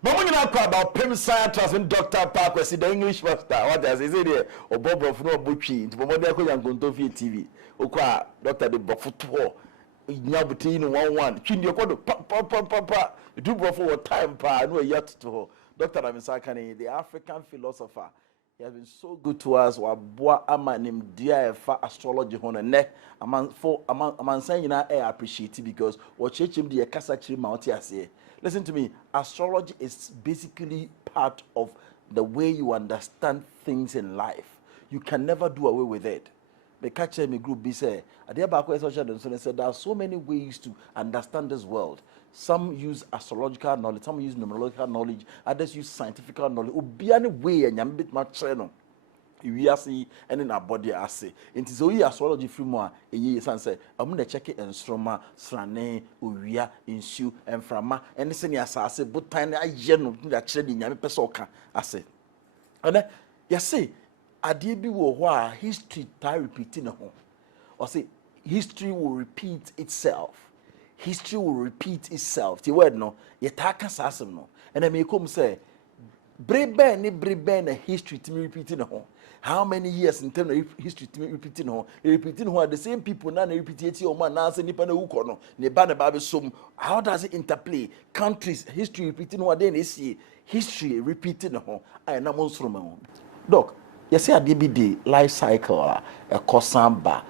Mamma about Pim Scientist and Dr.Paakwesi, the English master. What does he say? Or Bob of no Bucci, to Momoda and Gontofi TV. Okwa, Dr. de Bofuto, Yabutin 1 King Yokodo, papa, you do for time, pa, no yet to Dr. Amisakani, the African philosopher. He has been so good to us. Wabwa amanim dear astrology hona ne. Aman saying I appreciate it because what him the kasachiri mauti ase. Listen to me. Astrology is basically part of the way you understand things in life. You can never do away with it. The catcher me group be say, said there are so many ways to understand this world. Some use astrological knowledge, some use numerological knowledge, others use scientific knowledge. Obiani way and yam bit much channel. We are see and in our body I say. It is only astrology framework. A year say I'm gonna check it and stroma, srane, uria, insu, and frama, and listen as I say, but tiny I general that trading yam pesoka. I say. And then you say, I did be why history time repeating a home. Or say history will repeat itself. History will repeat itself. The word no, yetaka sasem no. And then me come say, brebe history to me repeating home. How many years in terms of history to me repeating home? Repeating home the same people now repeat it or man now say nipa na uko no. Ne ba na ba sum. How does it interplay? Countries history repeating home then see history repeating home. I na mon from home. Doc, you say a DBD life cycle a kosamba.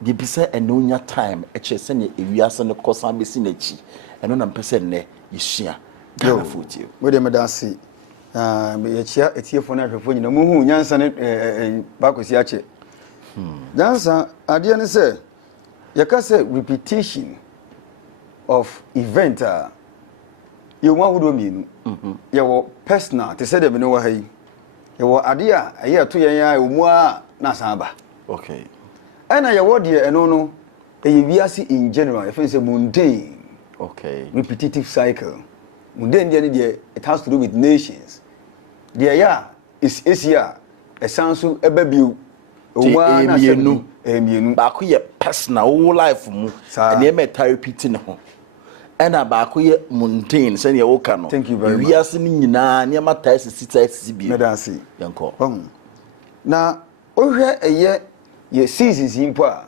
They be say enonya time e che se ne ewiase ne kosan be si na chi eno na mpese ne yisua Ghana foot you we dey medasi me chia etiefo na hwefo nyina mu hu nyansa ne Paakwesi ache nyansa ade ne se ye ka say repetition of event ye wa wodo mienu ye wo personal te say de me no wa hayi ye wo ade a ye to yen a omu a na san ba okay. And I award here and no, a in general, if it's a mundane, okay, repetitive cycle. Mundane, it has to do with nations. The is Asia, a sansu, a baby, a personal life, and they met repeating home. And about mundane, send your okano. Thank you very much. We are sending near my test, Medansi, young now, over a year. Ye seasons in poa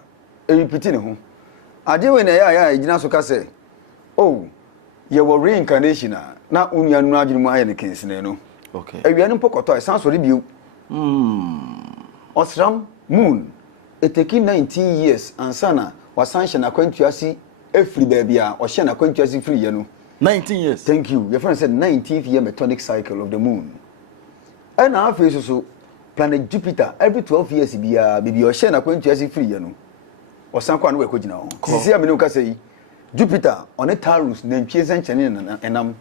repeating home. I do when I so ka say, oh, ye were reincarnation na unya no adwene mu aye kins ne no. Okay. Awiane pokoto e san so rebiu. Osram moon it taking 19 years ansana wasanhye na kwantuasi every baby a o hye na kwantuasi free ye no. 19 years. Thank you. Your friend said 19th year metonic cycle of the moon. And our face so planet Jupiter every 12 years baby o share na kwantu asi free ye no o san kwa no we kogina ho sisi amene o ka say Jupiter on a Taurus na ntwe senchene na enam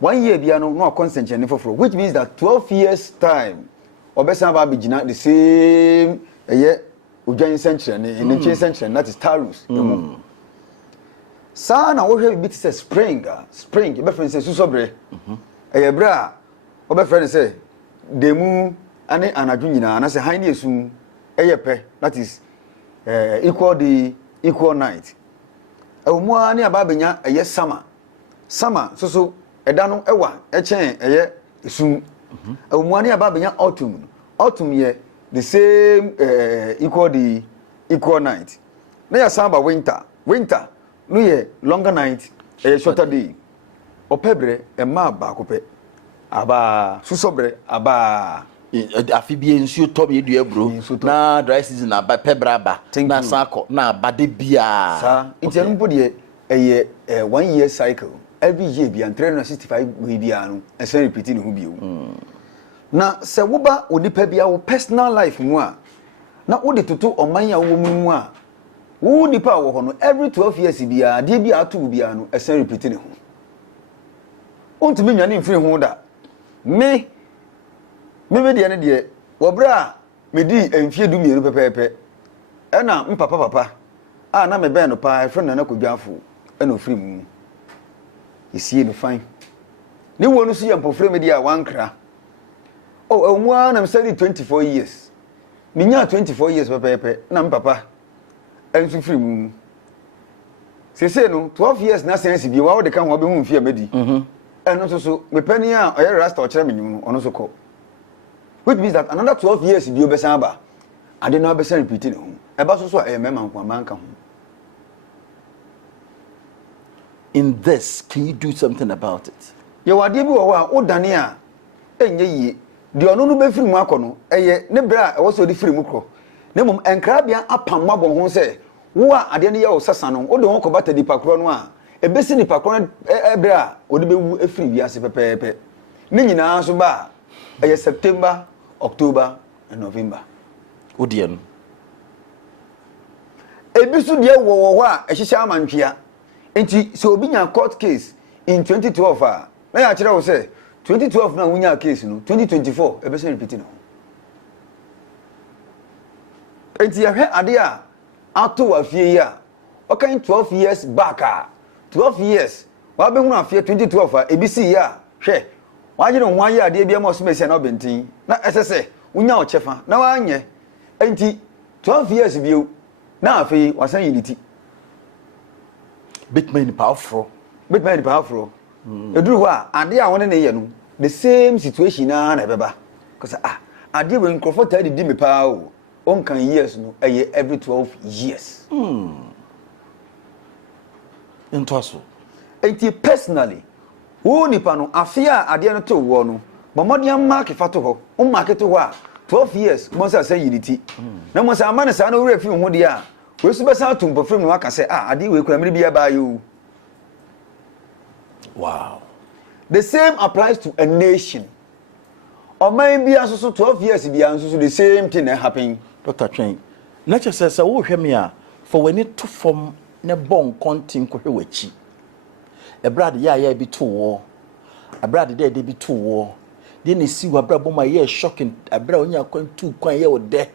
1 year bia no no consenchene foforo which means that 12 years time obesa ba bigina the same odwan senchene ne ntwe senchene that is Taurus sa na wo hwe bit say spring e be friend say susobre bra o be friend say demu ane anadwo nyina na se han ne esu eyepe that is equal night ewmu ane ababenya summer so eda no ewa echen esu ewmu ane ababenya autumn ye the same equal night na ya samba winter no ye longer night shorter day opebre ma ba kope aba susobre aba afibie nsuo tom ye dua bro na dry season aba pebra ba na sako na abade bia sa itianu mpo de 1 year cycle every year bia 365 we bia no esen repeat ne ho bio na se wo ba onipa bia wo personal life mu a na wo de toto oman ya wo mu a wo nipa wo ho no every 12 years bia de bia ato bia no esen repeat ne ho ontumi nwane mfiri ho da me de ne de wo bra me di emfie du mieru pepepe e na mpapa na me ben no pa friend na kodwanfo e na ofiri mu isie no fine ni wo no so ye mpofre me di a wankra oh emu na me study 24 years me nya 24 years pepepe na mpapa ensu firi mu sese no 12 years na sense bi wa wo de kan ho be hu mfie medi And also, me penny a rasta or chairman on also call. Which means that another 12 years in the Obesamba, I did not be repeating home. About also a member of man come. In this, can you do something about it? You are dear, oh, Dania, and ye, the honorable free Macono, a nebra also the free mucro. Nemum and Crabia upon Mabon who say, who are at the end of Sassano, or don't go back to the Pacronoa, a basin Pacron ebra, would be a free Yasi Pepe. Nina Suba, a September, October, and November. Odian. A bisu dear war, a Shishaman Pia. And so being a court case in 2012, I actually say 2012 now we have case, 2024, a best repeating. And you have idea out to a few years. Okay, 12 years back, 12 years. What been one fear 2012, ABC, yeah, share. Why you don't 1 year, dear, be a more space and obenting. Now, as I say, we know Chefa, now I know. And 12 years view, now I was saying unity. Bit many powerful. You do what? And they are one in a year. The same situation now, never. Because I did when Crawford tell the Dimmy Power, on can years, no, a year every 12 years. Interesting. And personally, who Nipano, I fear I didn't to one, but more than market for market to what? 12 years, must I say unity. No more, a man is an over a few more dear. We super sound to perform work and say, I did we could be by you. Wow. The same applies to a nation. Or maybe also 12 years the answer to the same thing that happened. Dr. Train. Nature says, oh, hear me for when it to form ne bon contin kohewechi. A brad ya be too war. A brad there they be too war. Then you see what brabo my ear shocking. A bra on your coin too quite year there.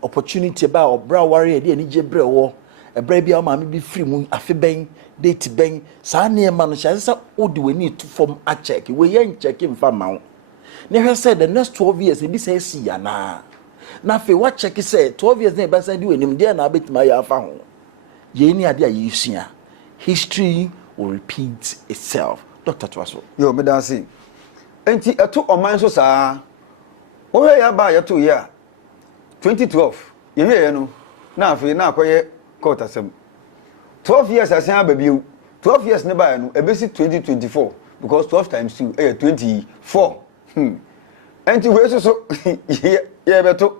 Opportunity about bra warrior dey ani jebre wo ebre bia ma me be free mu afi ben date ben sa na ma no chance odi wani to form a check we yen check in fa ma wo ne hwe say the next 12 years e bi say si ya na fe wa check say 12 years na be say di wani dey na betima ya fa ho ye ni ade a yisua history will repeat itself. Dr. Twaso yo me dan see enti eto oman so saa wo hwe ya ba ya to ya 2012 yewe no na afi na akoye court asem 12 years asan ababiu 12 years ne ba no ebesi 2024 because 12 times 2 24 enti we so ye beto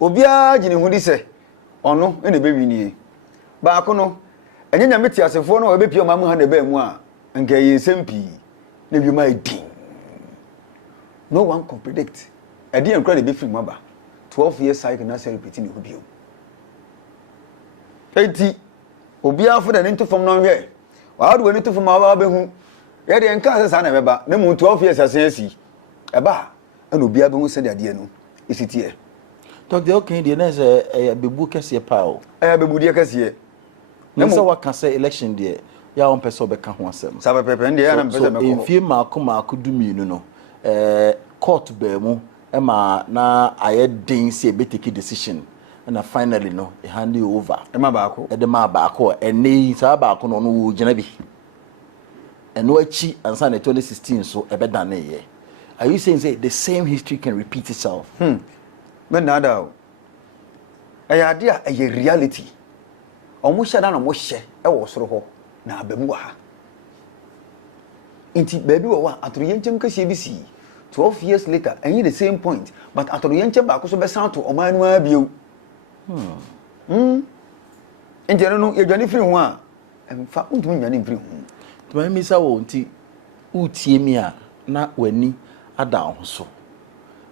obia gini hu di se ono ene be wi ni ba ko no enyanya meti asefo no we be pio mamu ha na ba mu a nka ye sempi na bi ma din no one can predict edi enkra de be free maba 12 years cycle na say repeating the bio. Enti obia for the into from no here. Wa do into from our be hu. Ye de enka say na beba. Na mu 12 years asensi. Eba na obia be hu say de ade no. Isiti e. Talk the okay the na say bebu kese pa o. Bebu de kese. Na say wa kan say election de ya on person be ka ho asem. Sa pepe nde ya na mpese me ko. So infie maako du mienu no. Court be mu Emma na aye din say be take decision and finally no e hand you over Emma baako e de ma baako ene sa baako no wo gina bi eno achi ansa na 2016 so e be dane ye. Are you saying say the same history can repeat itself? Me nada o e ade a e reality omo hye da na mo hye e wo soro ho na abamu wa ha inti baby wa atoro yenchem ka hye bi si 12 years later, and you the same point. But after the young chap, so be sound to Oman Wabio. In general, you're journey free one. And fat won't win any free. To my miss, I won't Utimia, not when ni a down so.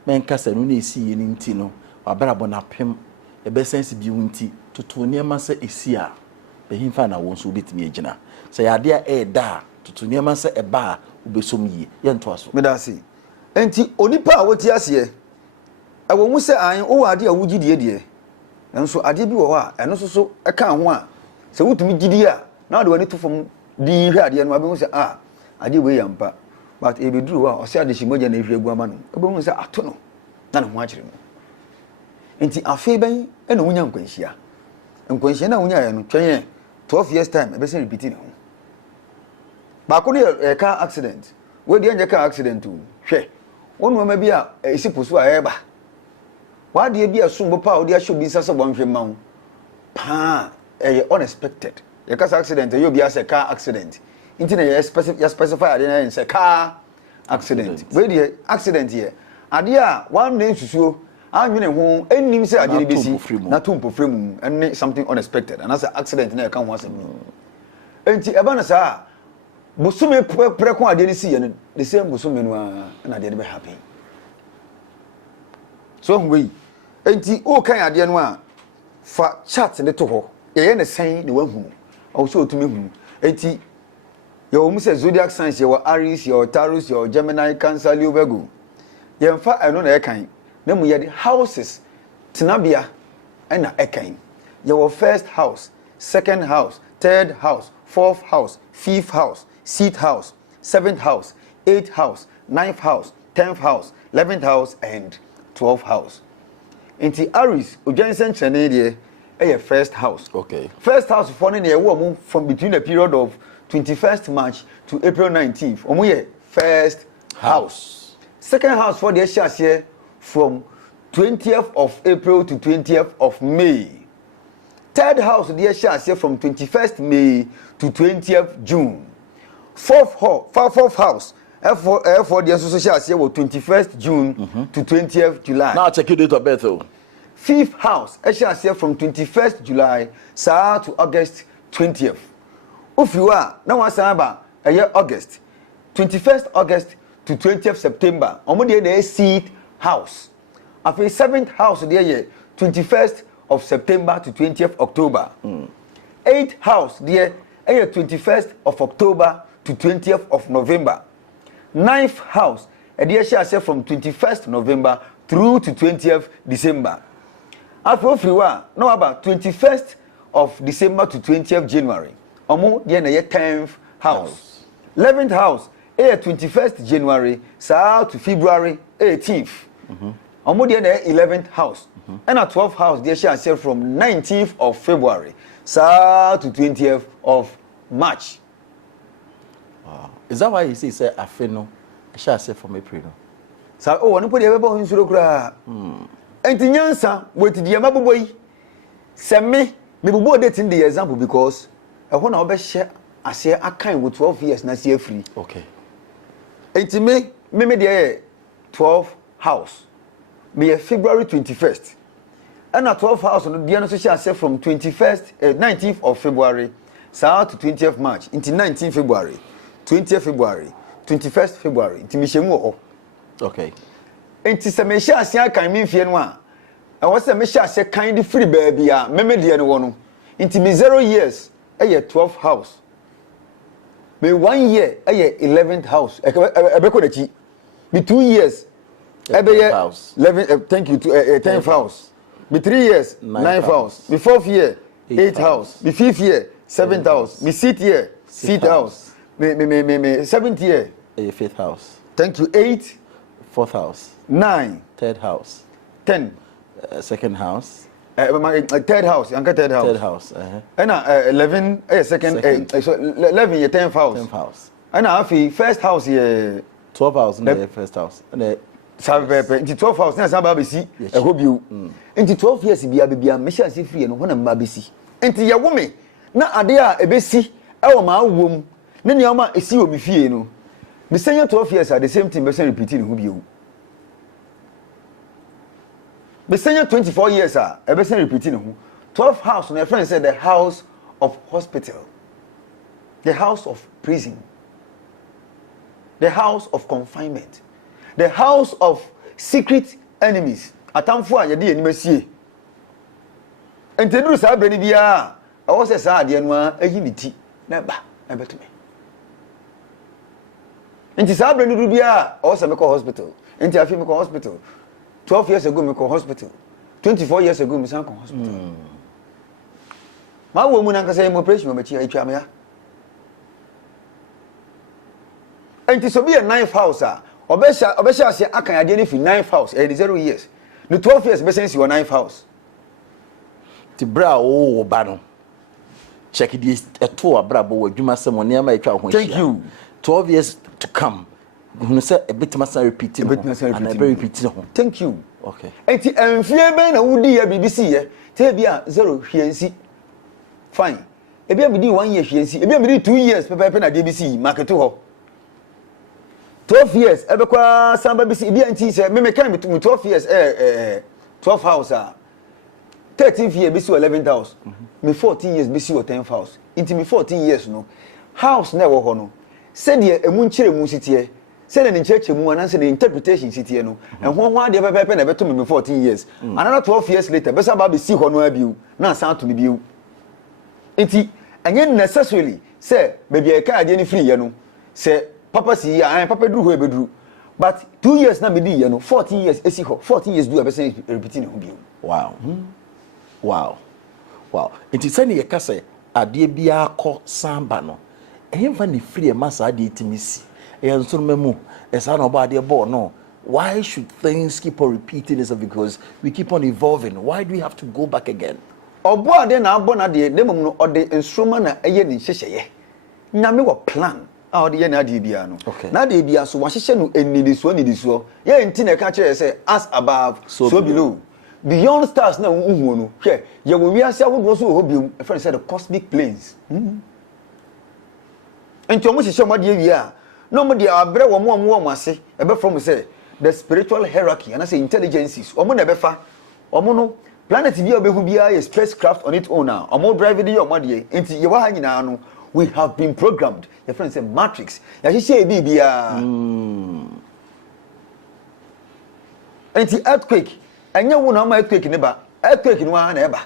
Men Castle, no see in Tino, or Barabon up him, a best sense of unity to near Massa is here. The him find I won't so beat me, Jenna. Say, I dare a da to near Massa a bar will be some ye, young twas. Medasi. Enti onipa woti ase e wo mu se an o ade a wugi die nanso ade bi wo a eno so e ka ho a se wutumi gidi a na de wani to fom di hwe ade no abe se ade we yampa but e be duru a o se ade shimoja na hwe egu ama no e be mu se ato no na ho akire no enti afi ben e na wunya nkwanhia na wunya ya no twen 12 years time e be se repeat no baako ne car accident we dey car accident o hwɛ wonu ma bi a esi poso a eba wa de bi asum bo pa o de ahwe bi sasa bo nhwe ma wo pa unexpected ye car accident you be as a car accident inti na ye specify ade na say car accident we dey accident here ade a one name susuo anwene ho ennim say ade be si na tumpo fremu and something unexpected and as accident na ye kan ho asem enti eba na sa Busume preko ade ni si ye the same busume no na ade be happy so we enti o kan ade no a fa chat ne to ho ye ne sen ne wahu o so otumi hu enti ye o mu se zodiac signs ye wa Aries ye Taurus ye Gemini Cancer Leo Virgo ye mfa eno na ye kan na mu ye the houses tinabia na e kan ye wa first house, second house, third house, fourth house, fifth house, sixth house, seventh house, eighth house, ninth house, 10th house, 11th house, and 12th house. Inti Aries, Ujansen Chanadier, first house. Okay. First house for any woman from between the period of 21st March to April 19th. Omuye first house. Second house for the Shasye from 20th of April to 20th of May. Third house the Shasye from 21st May to 20th June. Fourth house for the association was 21st June to 20th July. Now check your date of birth. Fifth house from 21st July to August 20th. If you are now a year August 21st August to 20th September. Omodi the seed house. After 7th house the year 21st of September to 20th October. 8th house the 21st of October to 20th of November. 9th house, a dear shall say from 21st November through to 20th December. After if you are no about 21st of December to 20th January. Omo the 10th house. 11th house, 21st January to February 18th. Omo the 11th house. And at 12th house, they shall say from 19th of February to 20th of March. Wow. Is that why you say I feel no? I shall say from April. So I put the everybody in Surokra. And in Yansa, with the Yamabu boy, send me boy dating the example because I want to share. I say I can't with 12 years na see free. Okay. And to me the 12th house. Me February 21st. And at 12th house on the association say from 19th of February. So to 20th March, into 19th February, 20th February, 21st February, into Michemo. Okay. Into some Mesha Sia can mean Fianwa. I was a Mesha say kind free baby, Memedy and one. Into me 0 years, a year 12th house. Me 1 year, a year 11th house. A becodachi. Be 2 years, every year house. 11, thank you to 10th house. Be 3 years, 9th house. Be 4th year, 8th house. Be 5th year. 7th house. Me 6th year. 6th house. Me 7th year. 5th house. Thank you. 8. 4th house. 9. 3rd house. 10. 2nd house. My 3rd house. Anka 3rd house. 3rd house. And 11. Second. So 11 year 10th house. 10th house. And afi first house here. 12 house in the first house. And into 12 house. Na sa ba besi. E ho biu. Into 12 years bia me sha se free no ho na ma besi. Into ya wo me na ade a ebesi e wo ma awom ne ne ma esi wo mi fie no me senya 12 years at the same thing be say repeating who biu me senya 24 years e be say repeating who 12 house my friend said the house of hospital, the house of prison, the house of confinement, the house of secret enemies atamfo a ye de animasie enteduru sa brani bia I was a sad no a never to me. Inti sa brand new bia I was a medical hospital. Inti afi medical hospital. 12 years ago medical hospital. 24 years ago medical hospital. Ma wo mu na nka say operation ma chi atwa me ya. Inti so be a 9th house obesha say akan ade ni fi 9th house 0 years. No 12 years be sense your 9th house. Ti bra o ba no. check this a tour brabo adwuma sem won niam etwa ho thank you 12 years to come who say a bit must repeat and I very repeat thank you okay enti emfie ben na wudi ya BBC ye te bia 0 hwiensi fine e bia medi 1 year hwiensi e bia medi 2 years pepe na BBC market ho 12 years ebe kwa samba BBC e bia enti se me kan 12 years 12 house 13 years BC 11 house me 14 years BC 10 house inti me 14 years no house na wo ho no said ye emu nkyere mu sitie said the nkyere mu ananse the interpretation sitie no ho ade pepe na beto me 14 years another 12 years later besa ba be si ho no abiu na san to me biu inti anye necessarily say baby e ka ade ni free ye no say papa si ya papa duru ho ebeduru but 2 years na me di ye no 14 years esi ho 14 years do abesa repeating ho biu wow wow it is any yakase ade bia akọ samba no ehemfa ni free masa ade itimisi eyansonmemu esa na oba ade ball no why should things keep on repeating this because we keep on evolving why do we have to go back again obo ade na abo na de demum no ode instrument na eye ni hyehyeye nyame wo plan a ode ye na ade bia no na ade bia so wa hyehye no enidisuo ye enti na ka kire say as above so below beyond stars na unhu no hwe ye wo wiase awodo so ho biom e friend say the cosmic planes enti omo hyehyɛ mo de wi a no mo de abre wo mo ase e be from say the spiritual hierarchy and I say intelligences omo na be fa omo no planet bi obehu bia a spacecraft on its own now omo drive the omo de enti ye wa ha nyina no we have been programmed your friend say matrix ya hyehyɛ bi bia enti earthquake anya wo na ma earthquake ne ba earthquake no na eba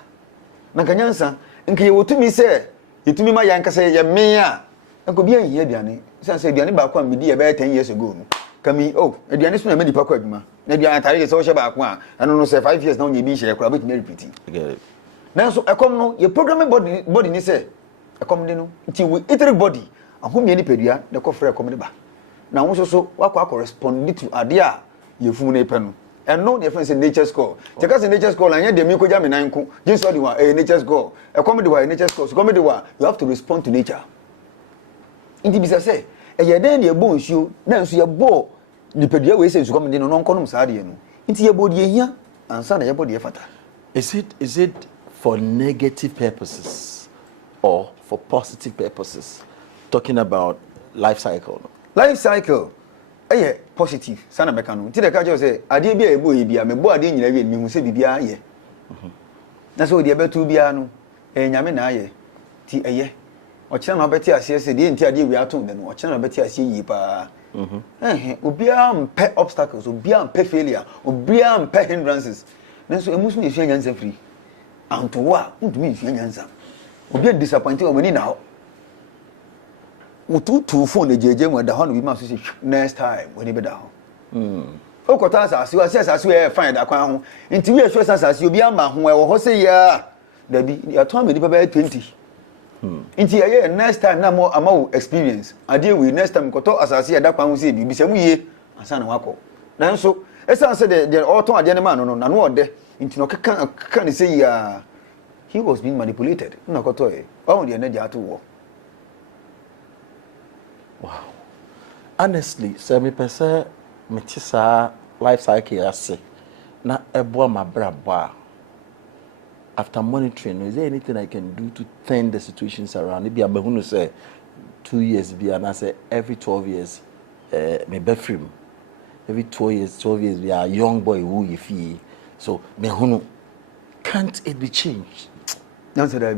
na kanyansa nke ye wotumi se yetumi ma yan kase ye me a nko bia yi aduane sanse aduane ba kwa medi ye be 10 years ago no kami aduane so na me dipa kwa adwuma na aduane tare ke se wo hye ba kwa eno no se 5 years na onye bi hye kwa betumi repeat na so ekom no ye programming body ni se ekom de no nti we etheric body ahomie ni pedua de ko frɛ ekom ne ba na wo so wakwa correspond to ade a ye fum na ipa no and no difference in nature's call. Take us in nature's call and yet the miko jam in anku. Just what you want a nature's call. A comedy wa nature's call. So comedy wa you have to respond to nature. Inti bisa say e ye den ye bo nsuo na nso ye bo ni pedua we say so comedy no nkonum sa de no. Inti ye bo de hia ansa na ye bo de fata. Is it for negative purposes or for positive purposes? Talking about life cycle. Life cycle eye positive sana meka no ti de ka je say ade bia ebo ye bia me bo ade nyina wie mi hu se bibia ye na so de betu bia no nyame na aye ti eye o kire na obeti ase se de nti ade wi aton de no o kire na obeti ase yi pa obia mpe obstacles obia mpe failure obia mpe hindrances na so emusu ne hia nyanza free anto wa ntumi hia nyanza obia disappointed o mani na ho ututu phone ejeje mu da ho no bi ma so say next time when be da ho okota asase wa asase we fine da kwan ho nti we so asase obi ama ho e wo ho say ya da bi ya to amedi baba 20 nti ye next time na mo amawo experience ade we next time koto asase ya da kwan ho say bi bi samu ye asa na wako nanso esa say the auto ade ne ma no na no ode nti no keka ne say ya he was being manipulated na koto e o de na dia to wo. Wow. Honestly, so me pese me tisa life cycle ase na ebo ma braba. After monitoring, is there anything I can do to turn the situations around? Maybe I'm going to say 2 years be and I say every 12 years me be free. Every 12 years be a young boy who you feel. So me hunu can't it be changed? Answer there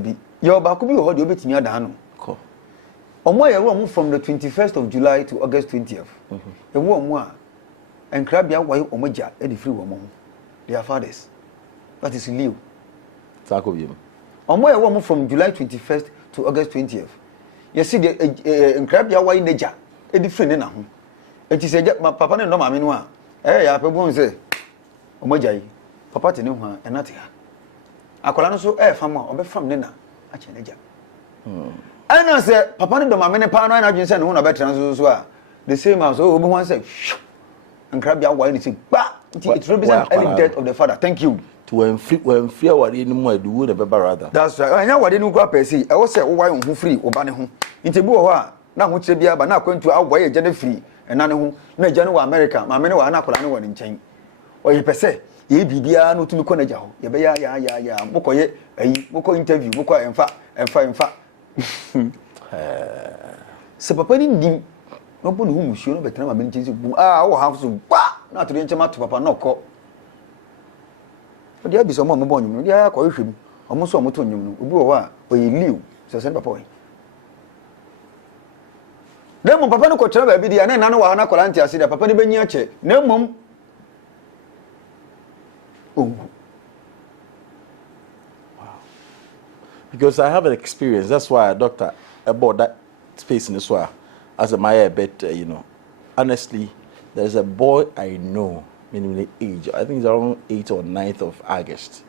be. Your ba ko bi ho de obetimi ada no. Omo ye wo from the 21st of July to August 20th. E wo omo a enkrabia wai omoja e de free wo mo. Their fathers. That is Leo. Sako bi. Omo ye wo from July 21st to August 20th. You see the enkrabia wai neja e de free ne na ho. Enti se papa ne no ma me no a ya pe bon se omoja yi papa te ne ho a enate ha. Akola no so fam a obefam ne na a che neja. Ana say papa ne do ma me ne pa no na dwen say ne ho na betra so a the same as obi wan say nkrabia why ni say ba it represents early death of the father. Thank you. To when free award ni mo edu na beba rather. That's right. Anya wade ni kwa pesi e wo say wo why ho free wo ba ne ho. Nti bi wo ho a na ho kire bia ba na akwantu awɔ ye gye free ena ne ho na gye ne wa America ma me ne wa na akola ne wo ne nkyɛn. O ye pese ye bibia no tumi kɔ na gya ho. Ye be ya mokoye ayi mokɔ interview mokɔ emfa. Se papa ni ndim no bo ne hu musuo no betena ma me nkyɛn se bu wo ha so ba na to de nkyɛn ma to papa na ɔkɔ. Dia bi so mo bo nyum no dia akɔ hwehwem omo so omo to nyum no obi wo a oyeliw se se papa we na mo papa no ko tira ba bi dia na na no wa na kola ntia ase dia papa ni benyi ache na mom Wow. Because I have an experience. That's why, doctor, about that space in this one, as a my bet, honestly, there's a boy I know, meaning the age, I think it's around 8th or 9th of August.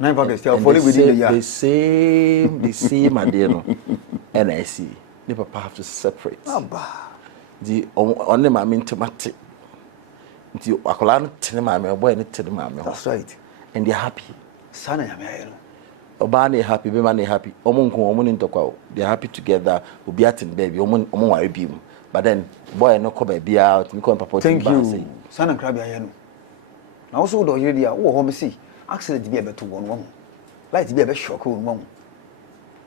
9th of August, and within the year. The same idea, and I see, the papa have to separate. The only my intimate. That's right. And they're happy. Sana ya mea Obani happy, be man happy. They're happy together. We'll be at baby. But then boy no come be out. Thank you. Sana crabby ayano. Now also do you dia wo home see. Accident be a better one. Light be a better shock one.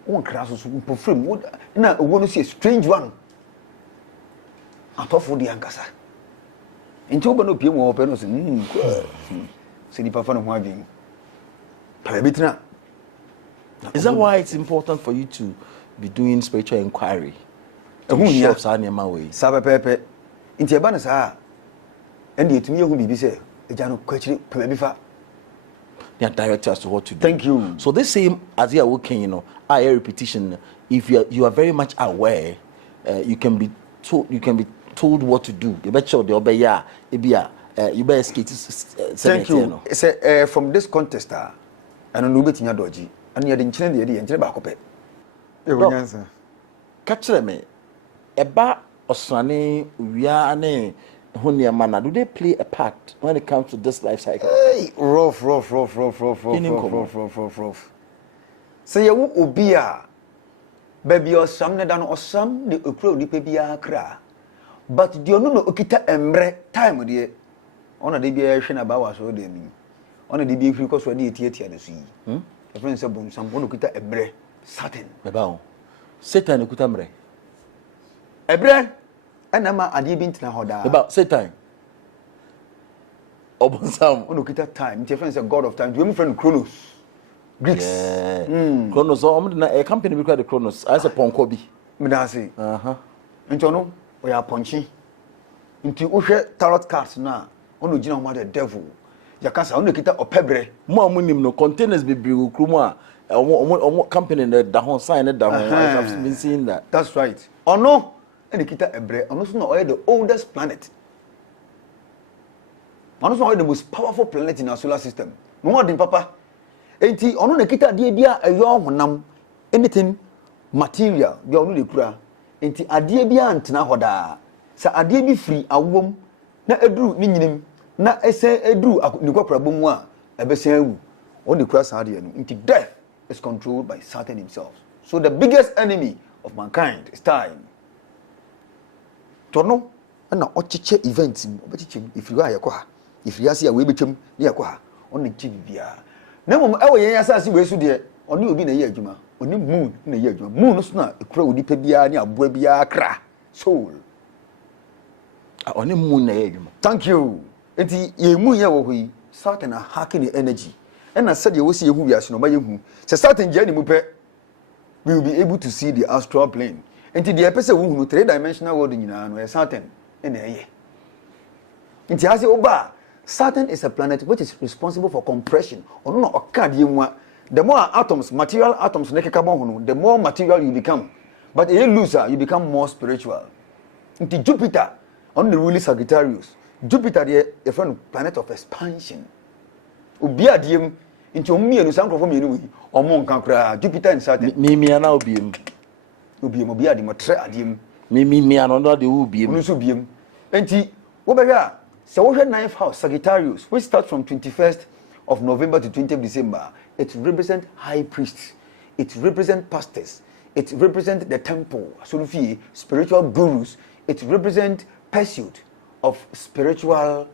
One crash so po frame. Na wonu see a strange one. Atofo di ankasa. Nti oba no piem wo pe no se se ni papa no ho adwen pa bitina. Is that why it's important for you to be doing spiritual inquiry? Shops are near my way. Sabe pepe. Nti eba na sa ende etumi ehu bibi se eja no kwachiri pa bi fa. They are direct as to what to do. Thank you. So this same as you are working, I repetition. If you are very much aware, you can be told what to do. You better the obey you better skate. Thank you. Say from this contest, and no betinya doji. And you didn't change the idea back up. Catch me. Eba osane wiane hunia mana. Do they play a part when it comes to this life cycle? Hey, rough. Say you obia. Baby osam ne dan osam ne okro ni pebia kra. But the no okita emre time de ona de bia hwe na ba wa so de mi ona de bia free cause we de etia de so yi the friend say bon sam ona okita emre certain be ba o Satan okuta emre ana ma ade bi ntina hoda about Satan obonsam ona okita time the friend say god of time we friend Chronos Greeks Chronos na a company we call the Chronos as a ponko bi me da say ntono we are punching nti uhwe tarot cards na ono gina ho the devil yakasa ono kita opebre mo amunim no containers be okrumu a omo company na da ho sign na da ho I've been seeing that. That's right. Ono ene kita ebre ono so na the oldest planet. Ono so the most powerful planet in our solar system. No one papa enti ono na kita de bia eyo honam anything material bia ono de kura enti ade bia antena hoda sa ade bi free awom na eduru ni nyinim na ese eduru ni kwakra bomu a ebesen awu on the kura sa ade no enti death is controlled by Satan himself. So the biggest enemy of mankind is time. Tono na ochiche events obichiche if you are yakwa if you see a we betwem na yakwa on the bibia na mom ewo yen asase we su de oni obi na ye adwuma oni moon na ye adwuma moon no so na ekura odipa bia ni aboa bia kra soul oni moon na ye adwuma. Thank you. Enti ye moon ye wo hoyi Satan hacking the energy and na said ye wo see ye hu wiase no ma ye hu se Satan je ni mu pe we will be able to see the astral plane. Enti the pese wo hu no 3-dimensional world nyina no Satan na ye nti ase oba Saturn is a planet which is responsible for compression. The more atoms, material atoms, the more material you become. But a loser, you become more spiritual. Into Jupiter, on the ruling Sagittarius. Jupiter, a friend planet of expansion. Ubia diem into me and some from you or Mon Cancra, Jupiter and Saturn. Me and now be Ubia di Matre adim. Me and another the Ubium. Usubium. Enti, Obega. So we have 9th house, Sagittarius, which starts from 21st of November to 20th December. It represents high priests. It represents pastors. It represents the temple, spiritual gurus. It represents pursuit of spiritual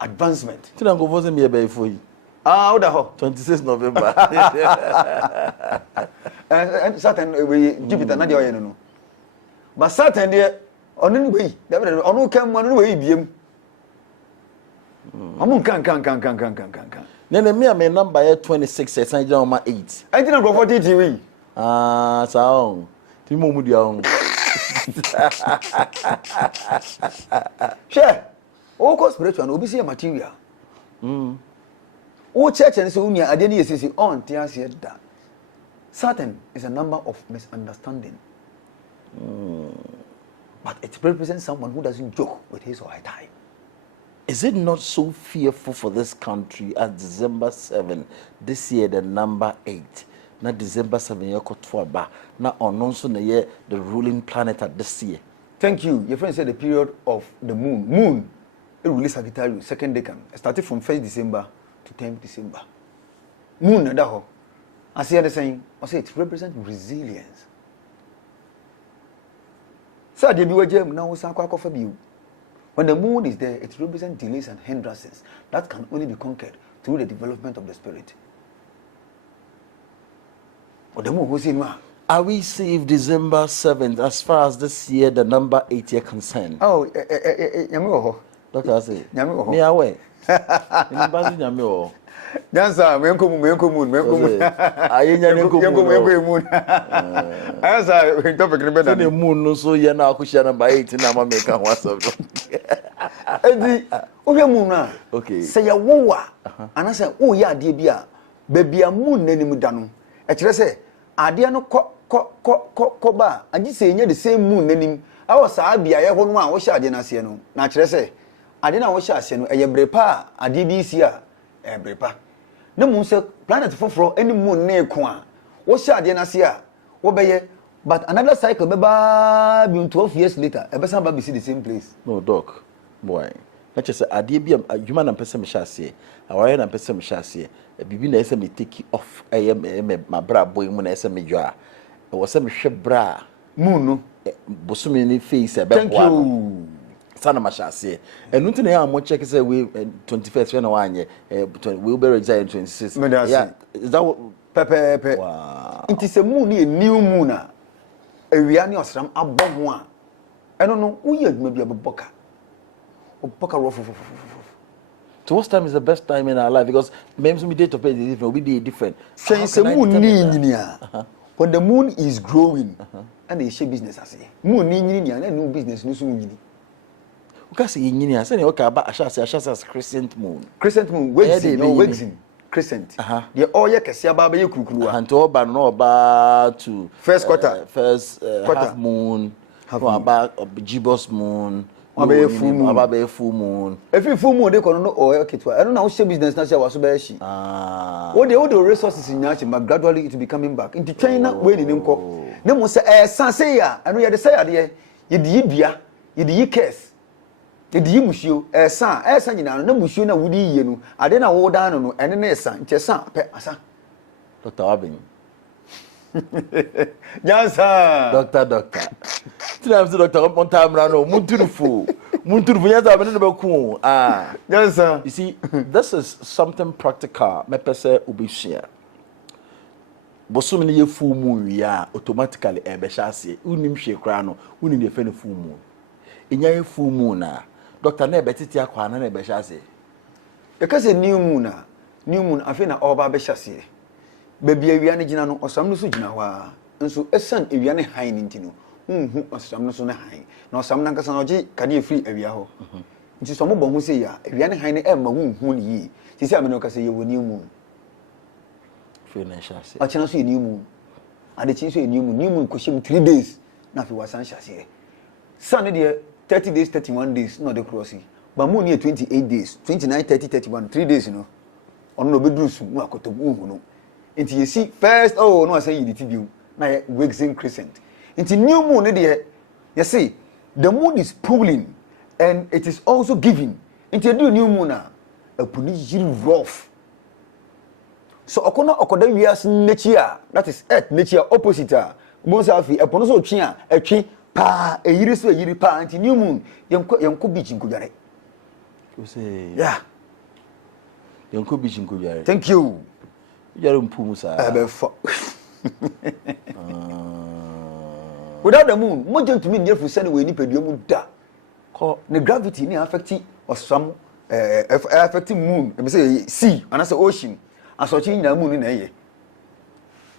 advancement. What the hell? 26 November. And Saturn, Jupiter, not the no. But Saturn, there, on any way, on no come one way, BM. Can. Then me, I may number 26, I signed down my 8. I didn't go for TV. So, Timo Mudion. Share. All cause spiritual, obviously material. All church and so near, I didn't see on tears yet that. Saturn is a number of misunderstanding. But it represents someone who doesn't joke with his or her time. Is it not so fearful for this country as December 7 this year, the number 8? Now December 7 year now on the ruling planet at this year. Thank you. Your friend said the period of the moon. Moon, it released Sagittarius, second decan. Started from 1st December to 10th December. Moon, that I see the saying. I say it represents resilience. So they be gem now. When the moon is there, it represents delays and hindrances that can only be conquered through the development of the spirit. But the moon was in one. Are we saved December 7th as far as this year, the number 8 year concerned? Oh, Doctor, I say, me away. Dancer, me moon. I ain't moon. Answer, topic better. The moon, so you're now cushion number 8 and I'm making Whatsup. Okay. Say a woa, and I say, oh, yeah, dear beer, baby, a moon, any mudano. Actually, say, I dear no coba, and you say, the same moon, name. I was a be a one, what shall I didn't naturally say. I didn't wish I send a brepa, a DBC, a brepa. No moon said, planet for any moon near Quan. What shall I didn't see? What by ye? But another cycle, maybe 12 years later, ever somebody see the same place. No, doc, boy. Not just a dear a human and person chassis, a wire and person chassis, a baby nurse me take off. I am my bra boy when I send me jar. It was some ship bra. Moon, Bosumini face a thank you. Sana mashase. And nothing I am check say we 21st when one year we'll be resign 26. Yeah, is that what Pepe? Wow. It is a moon, a new moon. A reani osram above one. I don't know who you maybe a boka. Or boka rough. So what time is the best time in our life? Because maybe we date of birth is different, we did different. So it's a moon when the moon is growing and they share business as a moon and no business no soon. Because engineer say okay about ashas crescent moon. Crescent moon waxing crescent. The oil kesi aba be kurukuru a. Anto oba no oba to first quarter. Half moon. No about gibbous moon. Aba full moon. Aba full moon. Every full moon they kono no oil ketwa. I don't know how share business na share waso be shi. What the resources in nature but gradually it will be coming back. Into China we ni nko. Na mo say say ya. I know you dey say ade ye di bia, ye di case. The musio, san, nyina no musio na wudi ye no. Ade na wo dan no, ene na san, nche san pe asa. Dr. Abin. Jansa. Doctor. Tell me Dr. on time no, munturufu. Munturufu nyaza abene be ku. Jansa. You see, this is something practical. Me pese obeshia. Bosom ne ye full moon ya automatically e be hase. Unim hwe kra no, unim de fe ne full moon. Inya ye full moon na Doctor na betiti akwa na be hase. E ka se new moon afi na oba be hase. Baby awia ne gina no osam no so gina wa. Nso esan awia ne han ni ntino. Osam no so ne han. Na osam na nkasa no gi kade free awia ho. Nti so mo bo hu se ya awia ne han ne e ma hu ni yi. Ti se amene o ka se ye wo new moon. Free na hase. A chena so ye new moon. Ade chi so ye new moon ko shem 3 days na fi wasan hase. Sun de 30 days, 31 days, not the crossing. But moon here 28 days, 29, 30, 31, 3 days, you know. On no bedroom, no akotobu, no. Until you see first, oh no, I say you the TV, now waxing crescent. Until new moon, you see, the moon is pulling and it is also given into the new moon a puni rough. So okona okoda wiase nature, that is earth nature opposite mo sa fi epono so twi a etwi pa eyiri so eyiri pa anti new moon yenko beach nkudware. You say yeah, yenko beach nkudware. thank you. Yare mpumu sa without the moon mo gent me near fu sene we ni pedua mu da ko the gravity ni affect osam affecting moon e be say sea and say ocean asochi nyina moon na eye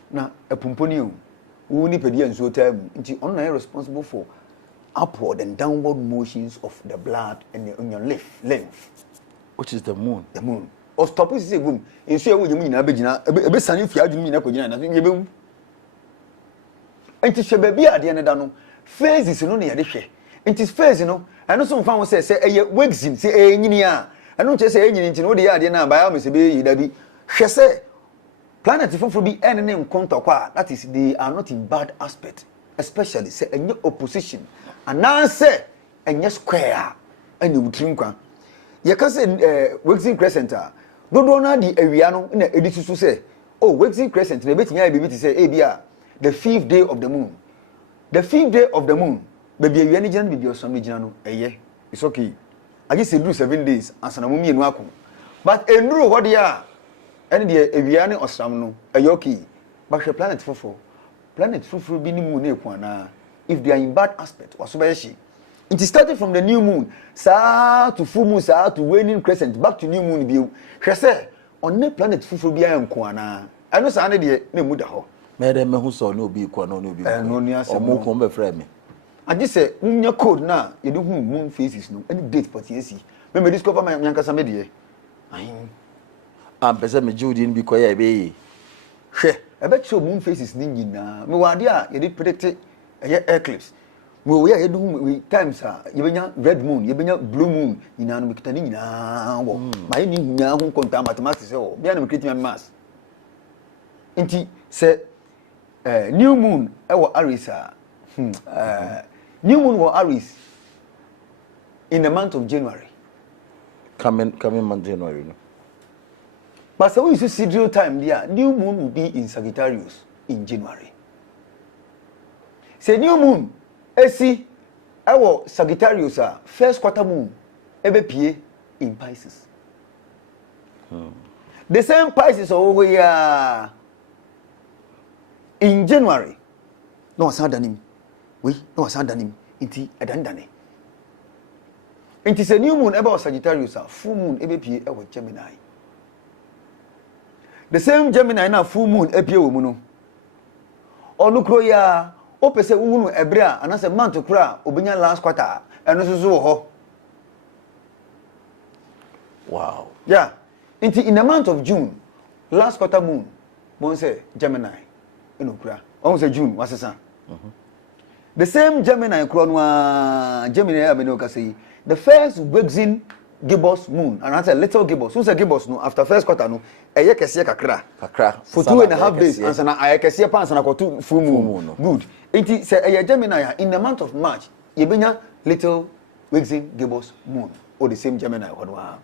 na epumponi o wo ni pedua nso time nti on na responsible for upward and downward motions of the blood in your lymph, which is the moon. The moon o stop is say boom nso e wo nyim nyina begina ebe sane fi adwunu nyina ko gina na ye be enti hwe baabi ade ne da no phases no ne yade hwe enti phase no eno so mfa wo se eye waxing se enyini a eno che se enyini enti no de ade na ba ya me se be yi da bi hwe se planet foforo bi ene ne nkonto kwa, that is they are not in bad aspect, especially say enye opposition ananse enye square ene wutrim kwa ye ka se waxing crescent a dodo na di awia no na edisusu se oh waxing crescent na betinya be biti se bia the 5th day of the moon. The 5th day of the moon. Baby, you any gen baby or some region. It's okay. I just do 7 days. As an amumi and wakum. But a new what they are. Any day, a viani or some no. A yoki. But your planet for planet full be new moon. If they are in bad aspect, or so she. It is starting from the new moon. Sa to full moon, sa to waning crescent, back to new moon view. She say, on the planet full be I am kwana. I know Sunday day, no mudaho. Mere me hu so no bi kwa no bi. No ni asem. Omo ko be frɛ me. Ade se unya code na ye do hu moon phases no. Any date party esi. Me discover my nyankasa me de. Ayin. Am pese me judi bi kwa ya be yi. Hwe, e be show moon phases ni nyina. Me wa ade a ye dey predict eclipse. We we ye do hu times a ye benya red moon, ye benya blue moon, nyina no me kita ni nyina wo. Ma ye ni nyina hu konta mathematics e wo. Bia na me create my mass. Inti se new moon ewo Aries new moon was Aries in the month of January. Coming month January. No? But so we see zero time there. New moon will be in Sagittarius in January. Say new moon, AC ewo Sagittarius first quarter moon ebe in Pisces. The same Pisces over here. In January, no sadanim. We no sadanim. Inti adandane. Inti se new moon about Sagittarius, full moon ebe ewo Gemini. The same Gemini na full moon epie wo mu no. Onukro ya o pese wunu ebrea anase month kura obenya last quarter eno so so ho. Wow. Yeah. Inti in the month of June, last quarter moon, mo say Gemini. Inokura. On say June wasesa. The same Gemini kronwa Gemini abenoka say the first waxing gibbous moon and that's a little gibbous. So say gibbous no after first quarter no eye kese kakra for 2.5 days and sana eye kese pa sana ko two full moon. No. Good. It say eye Gemini in the month of March ye benya little waxing gibbous moon or the same Gemini kronwa.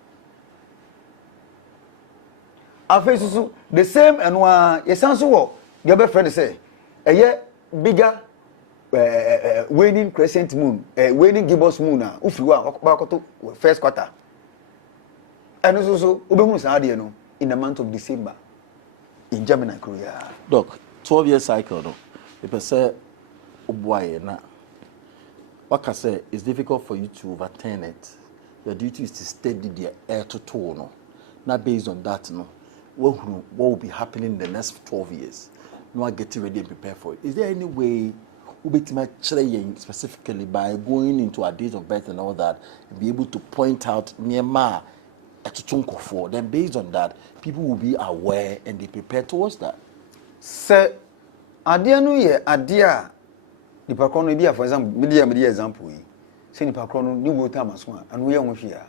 Afesusu the same enwa ye sanso wo your best friend say a bigger waning crescent moon, waning gibbous moon, ufiwa first quarter. And also, in the month of December in Gemini, Korea. Doc, 12 year cycle, no. People say, oh boy, na. What I say, it's difficult for you to overturn it. Your duty is to steady the air to toe, no. Not based on that, no. What will be happening in the next 12 years? No, I get ready and prepare for it. Is there any way we specifically by going into our days of birth and all that, and be able to point out Myanmar for? Then based on that, people will be aware and they prepare towards that. Sir, idea no ye idea. The pakrono be for example, media example. Say the pakrono new water maswa and we are here.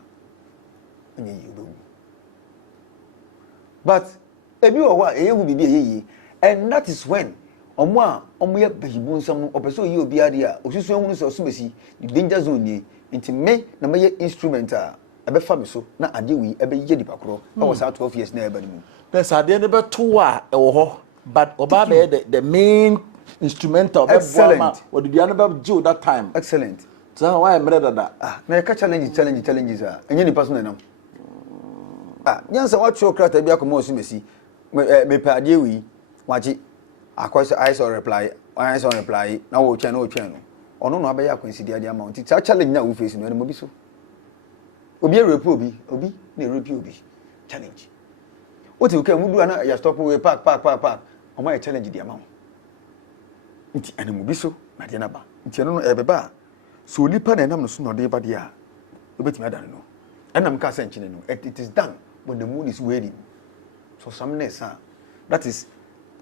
But if you are what will be ye. And that is when omo ye behibun sam no opeso ye obi ade a osusu ehunu so sumesi the danger zone ni Inti me na me instrument a ebe fa me so na ade wi ebe ye nipa kro e was 12 years na ebe mu. There's ade ne be to a e wo ho but oba be the main instrumental be boama what did you never do that time. Excellent. So why am ready that na e ka challenges a enye nipa so na nam. Nyansa wa tro krata bi akoma osu mesi me pa ade wi waji akwase eyes on reply na wo twa no ono no abeya consider ade amount ti challenge na wo face no mo bi so obi erep obi na erep obi challenge what you can do na ya stop we park o ma challenge di amount nti ene mo bi so na de na ba nti no ebeba so nipa na enam no so no de ba de a obetimi adane no enam ka se nchine no it is done when the moon is waning so someness that is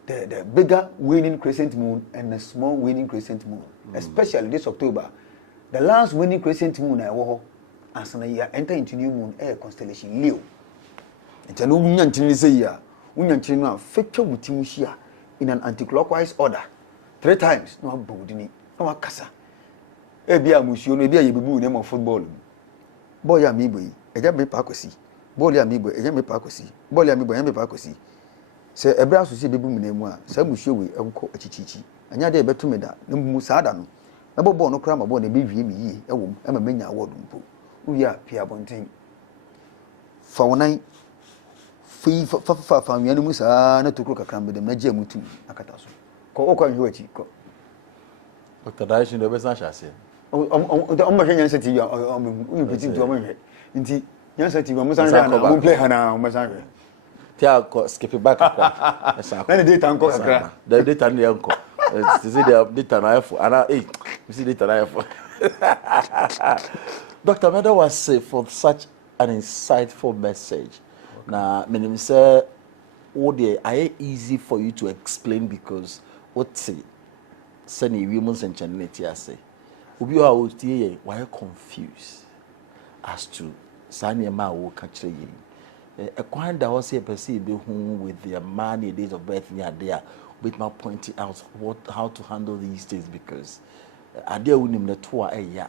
the bigger waning crescent moon and the small waning crescent moon, especially this October. The last waning crescent moon I wo as na year enter into new moon air constellation Leo. Nti no unyanchini say ya, unyanchini no fetwa mutimu hia in an anti-clockwise order 3 times no abodini no akasa. E bia musuo no bia yebebu ne mo football. Boy ya mi boy, eja me Paakwesi. Ball ya mi boy, eja me Paakwesi. Ball ya mi boy, eja me Paakwesi. Se ebra so se bebu mene mu a sa musuo we enko achichichi anya de betu me da na mu sa da no na bobo no kra ma bo na be wie me yi ewom e ma menya award mpo uwi a pia bonten fa wonan fa nwianu mu sa na tokro kakra mbedem na gye mutum akata so ko okwa hwe achi ko Dr. Daishin do be san shase o ma hwe nyansa TV o me piti to o ma hwe nti nyansa TV mo san hwe na mo play hana o ma san hwe Tia skip back akwa. Na data nko kakra. The data ne yanko. It's the data na F. Ana you see data na F. Dr. Meda was for such an insightful message. Na menim say o dey easy for you to explain because what say sani women's and chanelity ase. Obi o a tie ye why confused as to sani ma wo ka kire ye. A kind that was a perceived whom with their money days of birth near there, with my pointing out how to handle these things because I deal with him the tour a year.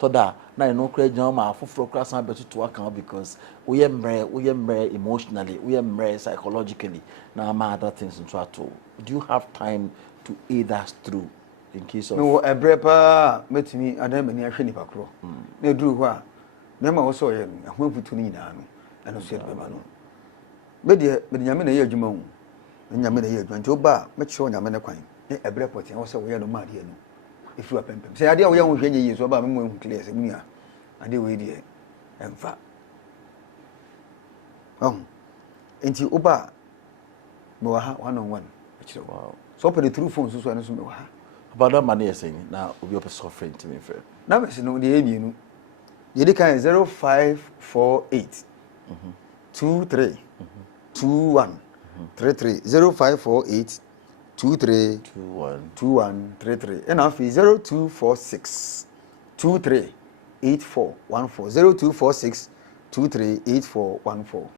To that, now you know, crazy my for class and better to account because we are emotionally, we are psychologically. Now, I'm other things in try to. Do you have time to aid us through in case of no a brepa met me and then many actually pacro. They drew what? Never also a went to Nina. And said, Mamma. Bedia, but Yamina year Jumon, and Yamina year, and Joba, make sure Yamina quine. A brepot, and also we are no Mariano. If you are pimping, say, I dear young years about me when clear, and they wait here, and fat. Ain't you Oba? Moha 1-on-1. Wow. So open the true phones, so I know. About that money, saying now we'll be suffering to me fair. Now, I know the aim, you the kind 0548. 23 21 33 0548 23 21 33 and now 0246 23 8414 0246 23 8414